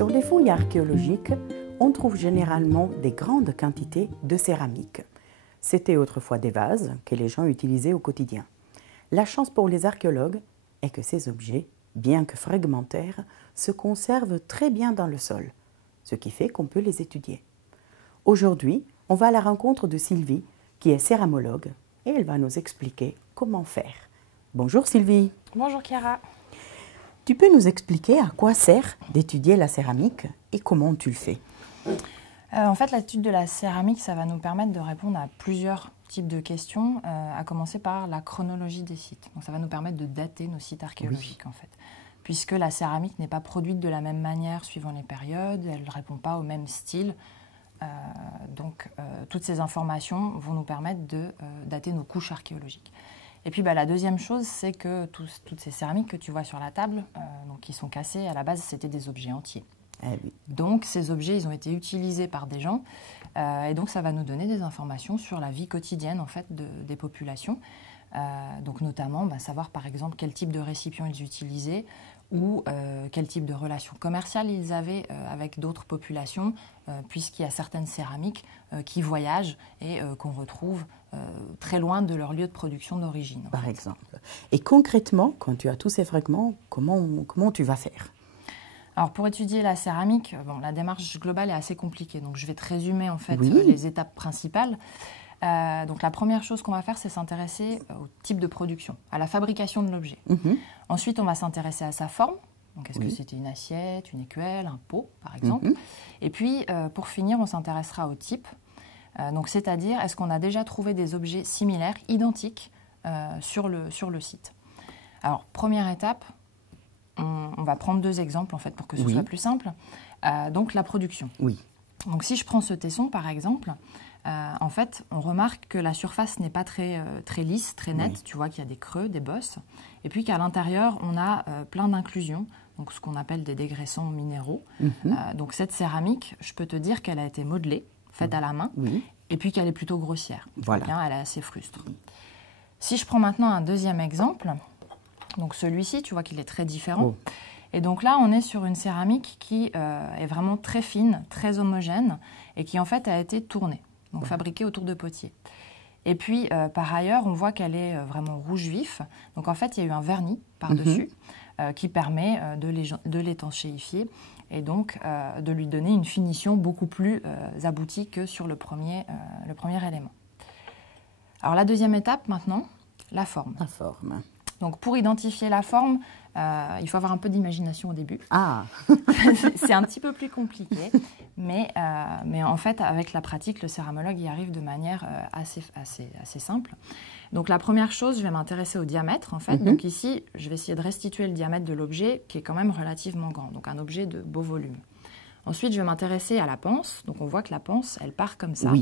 Sur les fouilles archéologiques, on trouve généralement des grandes quantités de céramique. C'était autrefois des vases que les gens utilisaient au quotidien. La chance pour les archéologues est que ces objets, bien que fragmentaires, se conservent très bien dans le sol, ce qui fait qu'on peut les étudier. Aujourd'hui, on va à la rencontre de Sylvie, qui est céramologue, et elle va nous expliquer comment faire. Bonjour Sylvie. Bonjour Chiara. Tu peux nous expliquer à quoi sert d'étudier la céramique et comment tu le fais? En fait, l'étude de la céramique, ça va nous permettre de répondre à plusieurs types de questions, à commencer par la chronologie des sites. Donc, ça va nous permettre de dater nos sites archéologiques, en fait. Puisque la céramique n'est pas produite de la même manière suivant les périodes, elle ne répond pas au même style. Toutes ces informations vont nous permettre de dater nos couches archéologiques. Et puis la deuxième chose, c'est que toutes ces céramiques que tu vois sur la table, qui sont cassées, à la base, c'était des objets entiers. Oui. Donc ces objets, ils ont été utilisés par des gens, et donc ça va nous donner des informations sur la vie quotidienne en fait, des populations. Donc notamment, savoir par exemple quel type de récipient ils utilisaient ou quel type de relation commerciale ils avaient avec d'autres populations, puisqu'il y a certaines céramiques qui voyagent et qu'on retrouve très loin de leur lieu de production d'origine. Par exemple. Et concrètement, quand tu as tous ces fragments, comment tu vas faire? Alors pour étudier la céramique, la démarche globale est assez compliquée, donc je vais te résumer en fait Oui. les étapes principales. Donc la première chose qu'on va faire, c'est s'intéresser au type de production, à la fabrication de l'objet. Ensuite, on va s'intéresser à sa forme. Donc est-ce que c'était une assiette, une écuelle, un pot, par exemple. Et puis, pour finir, on s'intéressera au type. Donc c'est-à-dire, est-ce qu'on a déjà trouvé des objets similaires, identiques, sur le site. Alors, première étape, on va prendre deux exemples, en fait, pour que ce soit plus simple. Donc, la production. Oui. Donc, si je prends ce tesson, par exemple, en fait, on remarque que la surface n'est pas très lisse, très nette. Oui. Tu vois qu'il y a des creux, des bosses. Et puis qu'à l'intérieur, on a plein d'inclusions, donc ce qu'on appelle des dégraissants minéraux. Donc, cette céramique, je peux te dire qu'elle a été modelée, faite à la main, et puis qu'elle est plutôt grossière. Voilà. Donc, elle est assez frustre. Si je prends maintenant un deuxième exemple, donc celui-ci, tu vois qu'il est très différent. Et donc là, on est sur une céramique qui est vraiment très fine, très homogène, et qui en fait a été tournée, donc fabriquée autour de potiers. Et puis, par ailleurs, on voit qu'elle est vraiment rouge vif. Donc en fait, il y a eu un vernis par-dessus qui permet de l'étanchéifier et donc de lui donner une finition beaucoup plus aboutie que sur le premier élément. Alors la deuxième étape maintenant, la forme. La forme. Donc pour identifier la forme, il faut avoir un peu d'imagination au début. Ah. C'est un petit peu plus compliqué, mais en fait, avec la pratique, le céramologue y arrive de manière assez simple. Donc la première chose, je vais m'intéresser au diamètre, en fait. Donc ici, je vais essayer de restituer le diamètre de l'objet, qui est quand même relativement grand, donc un objet de beau volume. Ensuite, je vais m'intéresser à la panse. Donc on voit que la panse, elle part comme ça,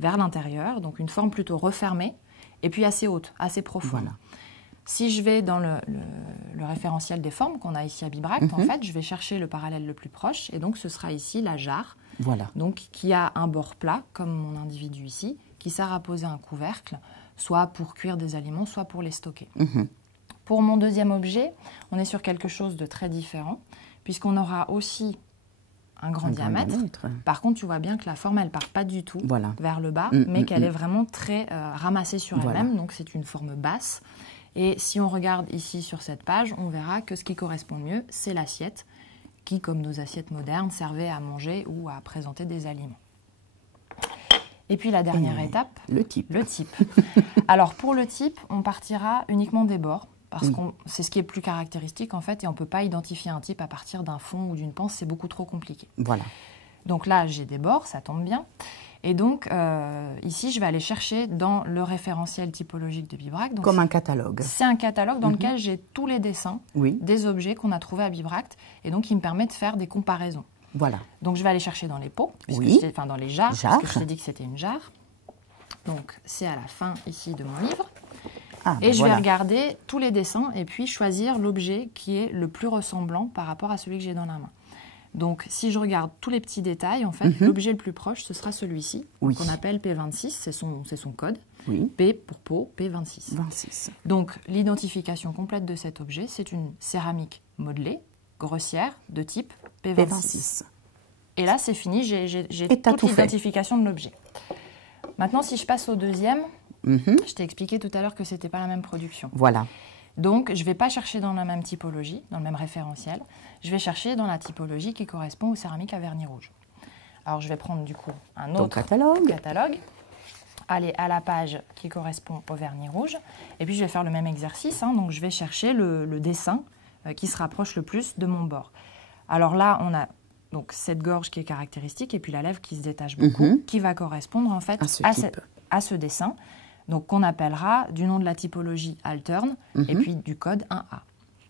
vers l'intérieur, donc une forme plutôt refermée, et puis assez haute, assez profonde. Voilà. Si je vais dans le référentiel des formes qu'on a ici à Bibracte, en fait, je vais chercher le parallèle le plus proche, et donc ce sera ici la jarre, donc, qui a un bord plat, comme mon individu ici, qui sert à poser un couvercle, soit pour cuire des aliments, soit pour les stocker. Pour mon deuxième objet, on est sur quelque chose de très différent, puisqu'on aura aussi un grand diamètre. Par contre, tu vois bien que la forme, elle ne part pas du tout vers le bas, mais qu'elle est vraiment très ramassée sur elle-même, donc c'est une forme basse. Et si on regarde ici sur cette page, on verra que ce qui correspond le mieux, c'est l'assiette, qui, comme nos assiettes modernes, servait à manger ou à présenter des aliments. Et puis la dernière étape, le type. Alors pour le type, on partira uniquement des bords, parce que c'est ce qui est plus caractéristique en fait, et on ne peut pas identifier un type à partir d'un fond ou d'une panse, c'est beaucoup trop compliqué. Voilà. Donc là, j'ai des bords, ça tombe bien. Et donc, ici, je vais aller chercher dans le référentiel typologique de Bibracte. Donc, comme un catalogue. C'est un catalogue dans lequel j'ai tous les dessins des objets qu'on a trouvés à Bibracte. Et donc, il me permet de faire des comparaisons. Voilà. Donc, je vais aller chercher dans les pots, enfin dans les jarres, parce que je t'ai dit que c'était une jarre. Donc, c'est à la fin ici de mon livre. Et je vais regarder tous les dessins et puis choisir l'objet qui est le plus ressemblant par rapport à celui que j'ai dans la main. Donc, si je regarde tous les petits détails, en fait, l'objet le plus proche, ce sera celui-ci, qu'on appelle P26, c'est son code. P pour pot, P26. Donc, l'identification complète de cet objet, c'est une céramique modelée, grossière de type P26. P26. Et là, c'est fini, j'ai t'as toute tout fait. l'identification de l'objet. Maintenant, si je passe au deuxième, je t'ai expliqué tout à l'heure que ce n'était pas la même production. Voilà. Donc, je ne vais pas chercher dans la même typologie, dans le même référentiel. Je vais chercher dans la typologie qui correspond aux céramiques à vernis rouge. Alors, je vais prendre du coup un autre catalogue. Aller à la page qui correspond au vernis rouge. Et puis, je vais faire le même exercice. Donc, je vais chercher le dessin qui se rapproche le plus de mon bord. Alors là, on a donc cette gorge qui est caractéristique et puis la lèvre qui se détache beaucoup, qui va correspondre en fait à ce dessin, donc qu'on appellera du nom de la typologie alterne et puis du code 1A.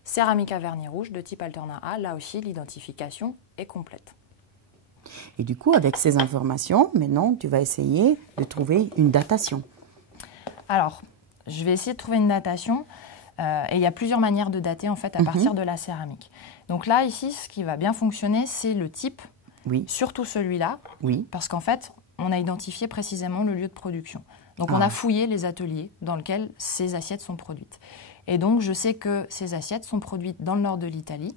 Céramique à vernis rouge de type alterne 1A, là aussi l'identification est complète. Et du coup, avec ces informations, maintenant, tu vas essayer de trouver une datation. Alors, je vais essayer de trouver une datation et il y a plusieurs manières de dater en fait à partir de la céramique. Donc là, ici, ce qui va bien fonctionner, c'est le type, surtout celui-là, parce qu'en fait, on a identifié précisément le lieu de production. Donc on a fouillé les ateliers dans lesquels ces assiettes sont produites. Et donc, je sais que ces assiettes sont produites dans le nord de l'Italie.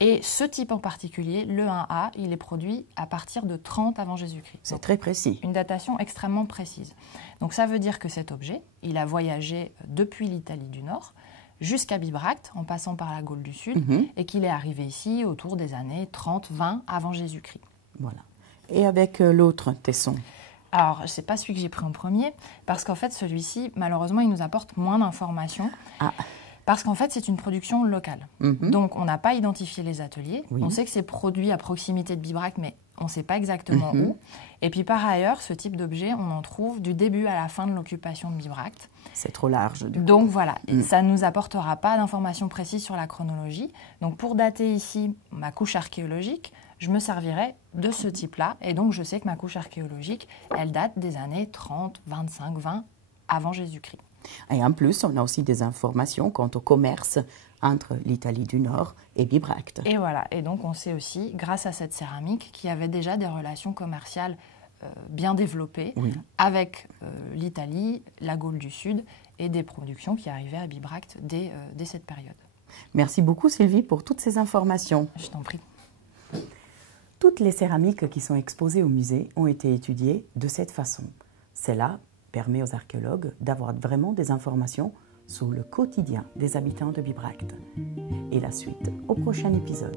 Et ce type en particulier, le 1A, il est produit à partir de 30 avant Jésus-Christ. C'est très précis. Une datation extrêmement précise. Donc ça veut dire que cet objet, il a voyagé depuis l'Italie du Nord jusqu'à Bibracte, en passant par la Gaule du Sud, et qu'il est arrivé ici autour des années 30-20 avant Jésus-Christ. Voilà. Et avec l'autre tesson? Alors, ce n'est pas celui que j'ai pris en premier, parce qu'en fait, celui-ci, malheureusement, il nous apporte moins d'informations. Parce qu'en fait, c'est une production locale. Donc, on n'a pas identifié les ateliers. On sait que c'est produit à proximité de Bibracte, mais on ne sait pas exactement où. Et puis, par ailleurs, ce type d'objet, on en trouve du début à la fin de l'occupation de Bibracte. C'est trop large. Donc, voilà. Ça ne nous apportera pas d'informations précises sur la chronologie. Donc, pour dater ici ma couche archéologique, je me servirai de ce type-là. Et donc, je sais que ma couche archéologique, elle date des années 30, 25, 20 avant Jésus-Christ. Et en plus, on a aussi des informations quant au commerce entre l'Italie du Nord et Bibracte. Et voilà. Et donc, on sait aussi, grâce à cette céramique, qu'il y avait déjà des relations commerciales bien développées avec l'Italie, la Gaule du Sud et des productions qui arrivaient à Bibracte dès cette période. Merci beaucoup, Sylvie, pour toutes ces informations. Je t'en prie. Toutes les céramiques qui sont exposées au musée ont été étudiées de cette façon. Cela permet aux archéologues d'avoir vraiment des informations sur le quotidien des habitants de Bibracte. Et la suite au prochain épisode.